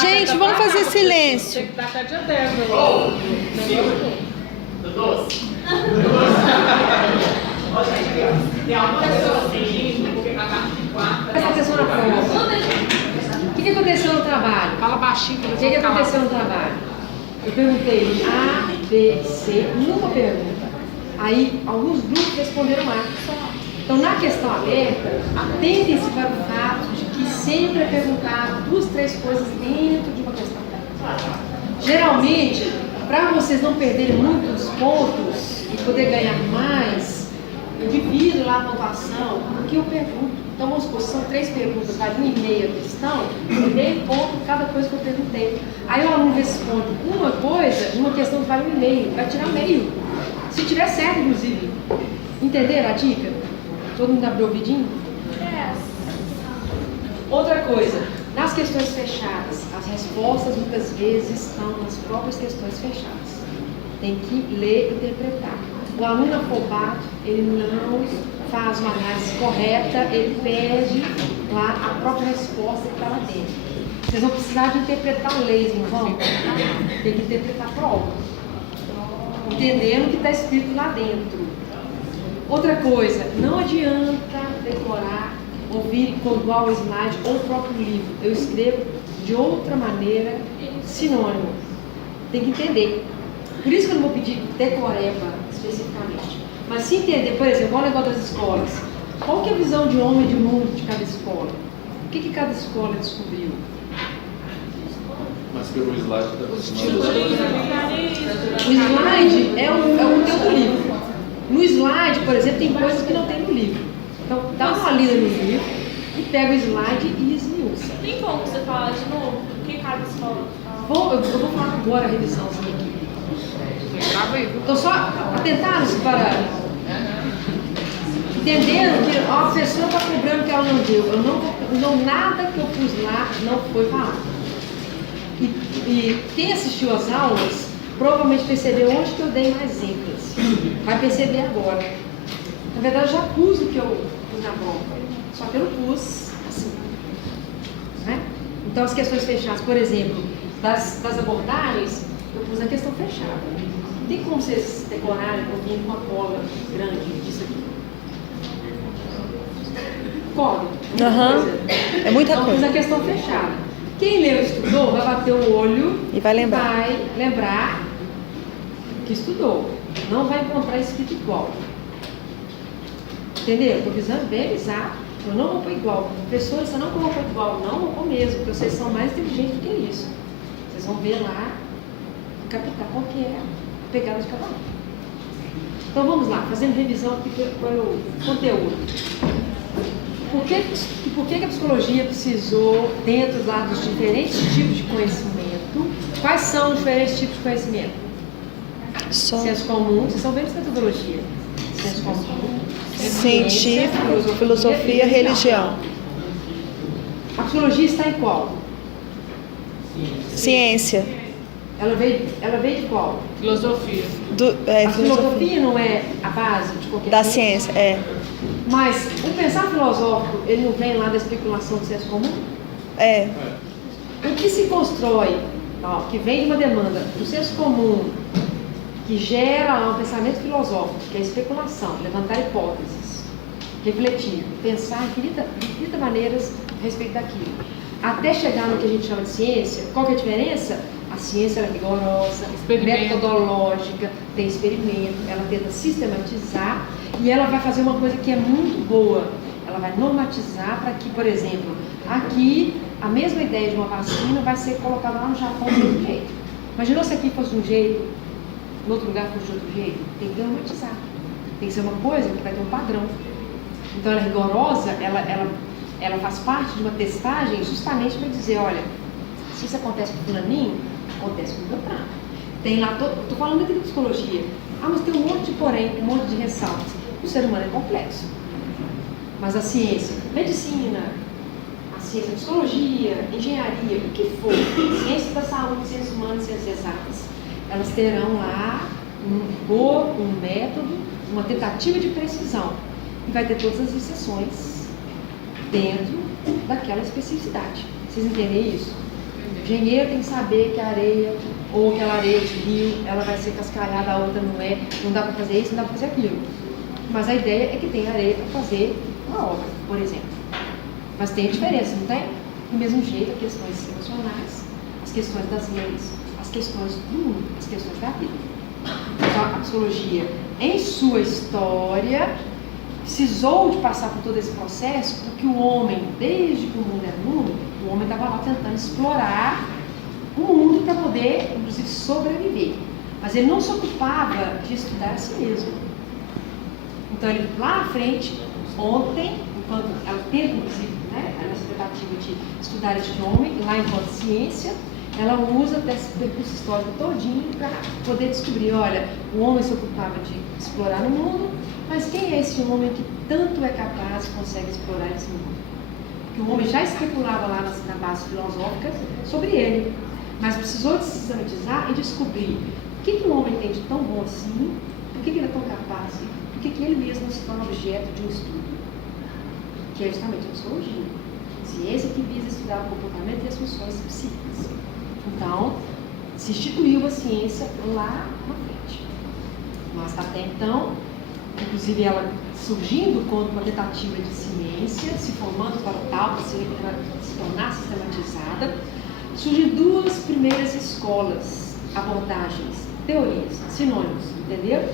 Gente, vamos fazer silêncio. Tem que estar até dia 10 no doce. Tem alguma pessoa assim, porque na parte de quarta. Presta atenção na prova. O que aconteceu no trabalho? Fala baixinho. O que aconteceu no trabalho? Eu perguntei A, B, C, numa pergunta. Aí, alguns grupos responderam A. Então, na questão aberta, atentem-se para o fato de que sempre é perguntado 2, 3 coisas dentro de uma questão aberta. Geralmente, para vocês não perderem muitos pontos e poder ganhar mais, eu divido lá a pontuação porque eu pergunto. Então, vamos supor, são 3 perguntas, vale 1,5 a questão, meio ponto cada coisa que eu perguntei. Aí o aluno responde uma coisa, uma questão que vale 1,5, vai tirar meio. Se tiver certo, inclusive. Entenderam a dica? Todo mundo abriu o ouvidinho? Outra coisa, nas questões fechadas, as respostas muitas vezes estão nas próprias questões fechadas. Tem que ler e interpretar. O aluno afobado, ele não faz uma análise correta, ele perde lá a própria resposta que está lá dentro. Vocês vão precisar de interpretar leis, não vão? Tem que interpretar a prova, entendendo o que está escrito lá dentro. Outra coisa, não adianta decorar, ouvir igual ao slide ou o próprio livro. Eu escrevo de outra maneira, sinônimo. Tem que entender. Por isso que eu não vou pedir decoreba especificamente. Mas se entender, por exemplo, olha o negócio das escolas. Qual que é a visão de homem e de mundo de cada escola? O que cada escola descobriu? Mas pelo slide da O slide é o conteúdo do livro. No slide, por exemplo, tem coisas que não tem no livro. Então, dá uma lida no livro e pega o slide e esmiuça. Tem como você falar de novo? O que cada escola fala? Eu vou falar agora a revisãozinha aqui. Estou só atentando para entendendo que a pessoa está cobrando que ela não deu. Não, nada que eu pus lá não foi falado. E quem assistiu às aulas provavelmente percebeu onde que eu dei mais ênfase. Vai perceber agora. Na verdade, eu já pus o que eu pus na prova, só que eu não pus assim. Né? Então, as questões fechadas, por exemplo, das abordagens, eu pus a questão fechada. Não tem como vocês decorarem um pouquinho com uma bola grande disso aqui. Código. É muita Então, coisa. pus a questão fechada. Quem leu e estudou vai bater o olho E vai lembrar. Vai lembrar que estudou. Não vai encontrar escrito igual. Entendeu? Estou visando bem exato. Eu não vou pôr igual. Professores, você não colocou igual. Não vou pôr mesmo, porque vocês são mais inteligentes do que isso. Vocês vão ver lá e captar qual que é a pegada de cada um. Então vamos lá, fazendo revisão aqui pelo conteúdo. Por que a psicologia precisou, dentro lá dos diferentes tipos de conhecimento, quais são os diferentes tipos de conhecimento? Senso comum, vocês estão vendo essa metodologia? Senso comum, Científico, filosofia, religião. A psicologia está em qual? Ciência. Ela veio de qual? Filosofia. A filosofia não é a base de qualquer Da ciência? ciência, é. Mas o pensar filosófico, ele não vem lá da especulação do senso comum? É. O que se constrói, que vem de uma demanda do senso comum, que gera lá um pensamento filosófico, que é a especulação, levantar hipóteses, refletir, pensar infinitas maneiras a respeito daquilo. Até chegar no que a gente chama de ciência, qual que é a diferença? A ciência é rigorosa, metodológica, tem experimento, ela tenta sistematizar e ela vai fazer uma coisa que é muito boa. Ela vai normatizar para que, por exemplo, aqui a mesma ideia de uma vacina vai ser colocada lá no Japão do mesmo jeito. Imaginou se aqui fosse de um jeito, no outro lugar fosse de outro jeito? Tem que normatizar. Tem que ser uma coisa que vai ter um padrão. Então ela é rigorosa, ela faz parte de uma testagem justamente para dizer, olha, se isso acontece com fulaninho, acontece com o Beltrano. Tem lá, estou falando aqui de psicologia. Mas tem um monte de porém, um monte de ressalvas. O ser humano é complexo. Mas a ciência, medicina, a ciência, psicologia, engenharia, o que for, ciência da saúde, ciências humanas, ciências exatas, elas terão lá um método, uma tentativa de precisão. E vai ter todas as exceções dentro daquela especificidade. Vocês entendem isso? O engenheiro tem que saber que a areia, ou aquela areia de rio, ela vai ser cascalhada, a outra não é, não dá para fazer isso, não dá para fazer aquilo. Mas a ideia é que tem areia para fazer uma obra, por exemplo. Mas tem diferença, não tem? Do mesmo jeito, as questões emocionais, as questões das leis, as questões do mundo, as questões da vida. Então, a psicologia, em sua história, precisou de passar por todo esse processo, porque o homem, desde que o mundo é mundo, o homem estava lá tentando explorar o mundo para poder, inclusive, sobreviver. Mas ele não se ocupava de estudar a si mesmo. Então, ele lá na frente, ontem, enquanto ela tenta, inclusive, né, essa tentativa de estudar este homem, lá enquanto ciência, ela usa desse percurso histórico todinho para poder descobrir, olha, o homem se ocupava de explorar o mundo, mas quem é esse homem que tanto é capaz e consegue explorar esse mundo? Porque o homem já especulava lá na base filosófica sobre ele, mas precisou de se sistematizar e descobrir o que o homem tem de tão bom assim, por que ele é tão capaz e por que ele mesmo se torna objeto de um estudo, que é justamente a psicologia, ciência que visa estudar o comportamento e as funções psíquicas. Então, se instituiu a ciência lá na frente. Mas até então, inclusive ela surgindo como uma tentativa de ciência, se formando para o tal, para se tornar sistematizada, surgem duas primeiras escolas, abordagens, teorias, sinônimos, entendeu?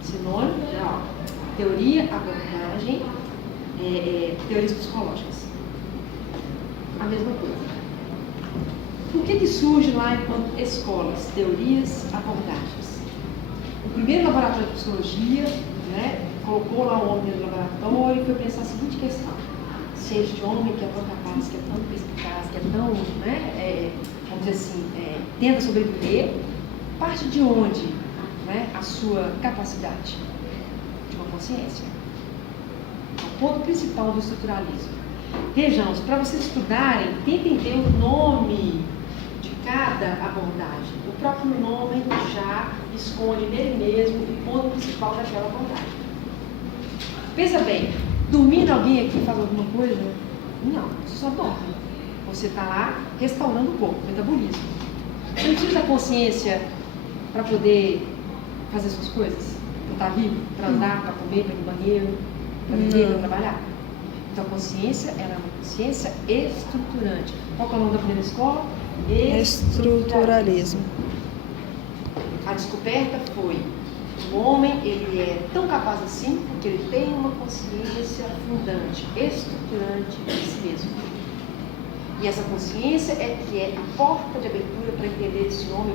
Sinônimo, teoria, abordagem, teorias psicológicas. A mesma coisa. Por que surge lá enquanto escolas, teorias, abordagens? O primeiro laboratório de psicologia, né, colocou lá o homem dentro do laboratório e foi pensar a seguinte questão: se este homem que é tão capaz, que é tão perspicaz, que é tão, né, vamos dizer assim, tenta sobreviver, parte de onde, né, a sua capacidade? De uma consciência. O ponto principal do estruturalismo. Vejamos, para vocês estudarem, tentem ver o nome de cada abordagem. O próprio nome já esconde nele mesmo o ponto principal daquela abordagem. Pensa bem, dormindo alguém aqui faz alguma coisa? Não, você só dorme. Você está lá restaurando o corpo, metabolismo. Você não precisa da consciência para poder fazer suas coisas? Para estar vivo? Para andar, para comer, para ir no banheiro, para viver, para trabalhar? Então, a consciência era uma consciência estruturante. Qual é o nome da primeira escola? Estruturalismo. A descoberta foi: o homem ele é tão capaz assim porque ele tem uma consciência fundante, estruturante de si mesmo. E essa consciência é que é a porta de abertura para entender esse homem